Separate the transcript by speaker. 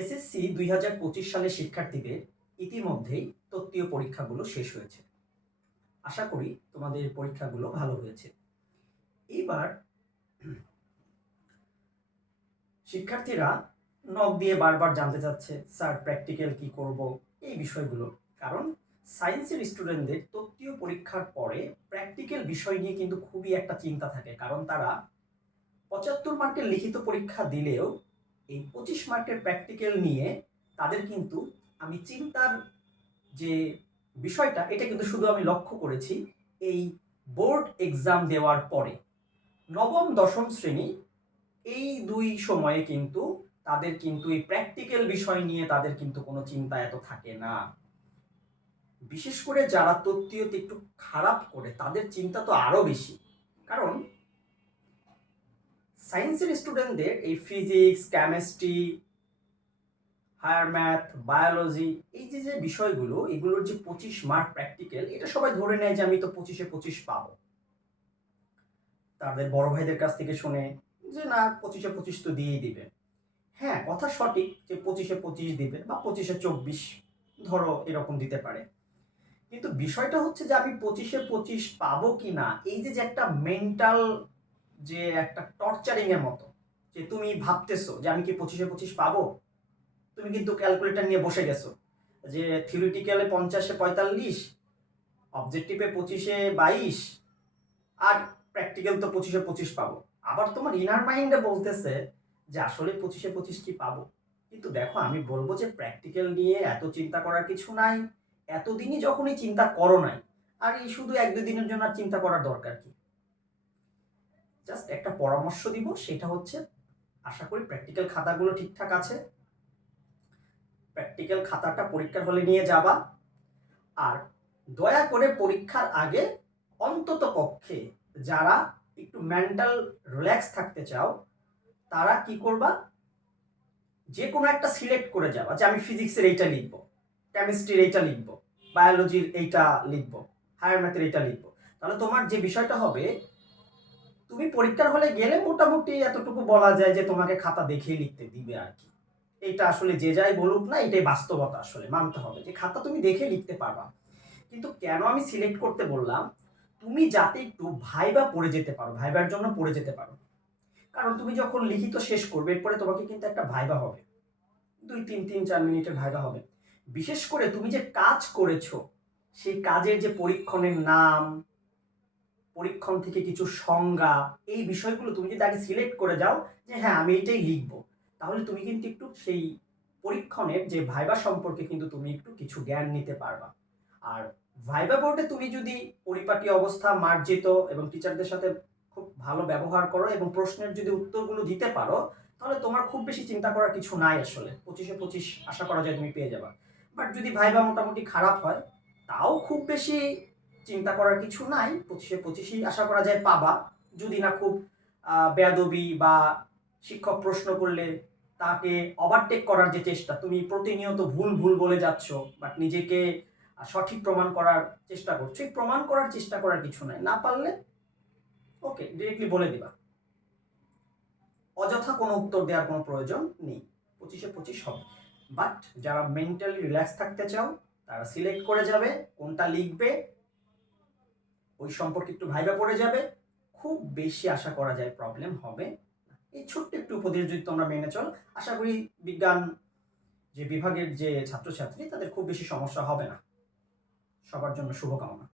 Speaker 1: SSC দুই হাজার পঁচিশ সালের শিক্ষার্থীদের ইতিমধ্যেই তত্ত্বীয় পরীক্ষাগুলো শেষ হয়েছে। আশা করি তোমাদের পরীক্ষাগুলো ভালো হয়েছে। এইবার শিক্ষার্থীরা নখ দিয়ে বারবার জানতে চাচ্ছে, স্যার প্র্যাকটিক্যাল কি করব? এই বিষয়গুলো। কারণ সায়েন্সের স্টুডেন্টদের তত্ত্বীয় পরীক্ষার পরে প্র্যাকটিক্যাল বিষয় নিয়ে কিন্তু খুবই একটা চিন্তা থাকে। কারণ তারা পঁচাত্তর মার্কের লিখিত পরীক্ষা দিলেও এই পঁচিশ মার্কের প্র্যাকটিক্যাল নিয়ে তাদের কিন্তু আমি চিন্তার যে বিষয়টা, এটা কিন্তু শুধু আমি লক্ষ্য করেছি, এই বোর্ড এক্সাম দেওয়ার পরে। নবম, দশম শ্রেণি, এই দুই সময়ে কিন্তু তাদের কিন্তু এই প্র্যাকটিক্যাল বিষয় নিয়ে তাদের কিন্তু কোনো চিন্তা এত থাকে না। বিশেষ করে যারা তত্ত্বীয়তে একটু খারাপ করে, তাদের চিন্তা তো আরও বেশি। কারণ সায়েন্সের স্টুডেন্টদের এই physics, chemistry, higher math, biology, এই যে যে বিষয়গুলো, এগুলোর যে পঁচিশ মার্ক প্র্যাকটিক্যাল, এটা সবাই ধরে নেয় যে আমি তো পঁচিশে পঁচিশ পাবো। তাদের বড় ভাইদের কাছ থেকে শুনে যে, না, পঁচিশে পঁচিশ তো দিয়েই দিবে। হ্যাঁ কথা সঠিক যে, পঁচিশে পঁচিশ দিবে বা পঁচিশে চব্বিশ, ধরো, এরকম দিতে পারে। কিন্তু বিষয়টা হচ্ছে যে, আমি পঁচিশে পঁচিশ পাবো কি না এই যে যে একটা মেন্টাল যে একটা টর্চারিং এর মতো, যে তুমি ভাবতেছো যে আমি কি পঁচিশে পঁচিশ পাবো? তুমি কিন্তু ক্যালকুলেটর নিয়ে বসে গেছো যে থিওরিটিক্যালে পঞ্চাশে পঁয়তাল্লিশ অবজেক্টিভে পঁচিশে বাইশ, আর প্র্যাকটিক্যাল তো পঁচিশে পঁচিশ পাবো। আবার তোমার ইনার মাইন্ডে বলতেছে যে আসলে পঁচিশে পঁচিশ কি পাবো? কিন্তু দেখো, আমি বলব যে প্র্যাকটিক্যাল নিয়ে এত চিন্তা করার কিছু নাই, এতদিনই যখনই চিন্তা করো নাই, আর এই শুধু এক দুই দিনের জন্য আর চিন্তা করার দরকার কি? জাস্ট একটা পরামর্শ দিব, সেটা হচ্ছে আশা করি প্র্যাকটিক্যাল খাতাগুলো ঠিকঠাক আছে। প্র্যাকটিক্যাল খাতাটা পরীক্ষার হলে নিয়ে যাবা। আর দয়া করে পরীক্ষার আগে অন্তত পক্ষে যারা একটু মেন্টাল রিল্যাক্স থাকতে চাও, তারা কি করবা? যে কোনো একটা সিলেক্ট করে যাবা যে আমি ফিজিক্সের এইটা লিখব কেমিস্ট্রির এইটা লিখব বায়োলজির এইটা লিখব হায়ার ম্যাথের এইটা লিখব। তাহলে তোমার যে বিষয়টা হবে তুমি পরীক্ষার হলে গেলে মোটামুটি এতটুকু বলা যায় যে তোমাকে খাতা দেখেই লিখতে দিবে আর কি। এটা আসলে যে যাই বলুক না, এটাই বাস্তবতা আসলে, মানতে হবে যে খাতা তুমি দেখে লিখতে পারবা। কিন্তু কেন আমি সিলেক্ট করতে বললাম? তুমি যাতে একটু ভাইবা পড়ে যেতে পারো, ভাইবার জন্য পড়ে যেতে পারো। কারণ তুমি যখন লিখিত শেষ করবে, এরপরে তোমাকে কিন্তু একটা ভাইবা হবে। দুই, তিন তিন, চার মিনিটের ভাইবা হবে। বিশেষ করে তুমি যে কাজ করেছ, সেই কাজের যে পরীক্ষণের নাম পরীক্ষণ থেকে কিছু সংজ্ঞা, এই বিষয়গুলো তুমি যদি আগে সিলেক্ট করে যাও যে হ্যাঁ আমি এটাই লিখব। তাহলে তুমি কিন্তু একটু সেই পরীক্ষণের যে ভাইবা সম্পর্কে কিন্তু তুমি একটু কিছু জ্ঞান নিতে পারবা। আর ভাইবা বোর্ডে তুমি যদি পরিপাটি অবস্থা, মার্জিত এবং টিচারদের সাথে খুব ভালো ব্যবহার করো এবং প্রশ্নের যদি উত্তরগুলো দিতে পারো, তাহলে তোমার খুব বেশি চিন্তা করার কিছু নাই আসলে। পঁচিশে পঁচিশ আশা করা যায় তুমি পেয়ে যাবা। বাট যদি ভাইবা মোটামুটি খারাপ হয়, তাও খুব বেশি চিন্তা করার কিছু নাই পঁচিশে পঁচিশই আশা করা যায় পাবা। যদি না খুব আহ, বেয়াদবি বা শিক্ষক প্রশ্ন করলে তাকে ওভারটেক করার যে চেষ্টা তুমি প্রতিনিয়ত ভুল ভুল বলে যাচ্ছ বাট নিজেকে সঠিক প্রমাণ করার চেষ্টা করছ প্রমাণ করার চেষ্টা করার কিছু নাই। না পারলে ওকে ডিরেক্টলি বলে দিবা। অযথা কোনো উত্তর দেওয়ার কোনো প্রয়োজন নেই। পঁচিশে পঁচিশ হবে। বাট যারা মেন্টালি রিল্যাক্স থাকতে চাও তারা সিলেক্ট করে যাবে কোনটা লিখবে ওই সম্পর্কে একটু ভাইবা পড়ে যাবে। খুব বেশি আশা করা যায় প্রবলেম হবে এই ছোট্ট একটু উপদেশ যদি তোমরা মেনে চল, আশা করি বিজ্ঞান যে বিভাগের যে ছাত্রছাত্রী, তাদের খুব বেশি সমস্যা হবে না। সবার জন্য শুভকামনা।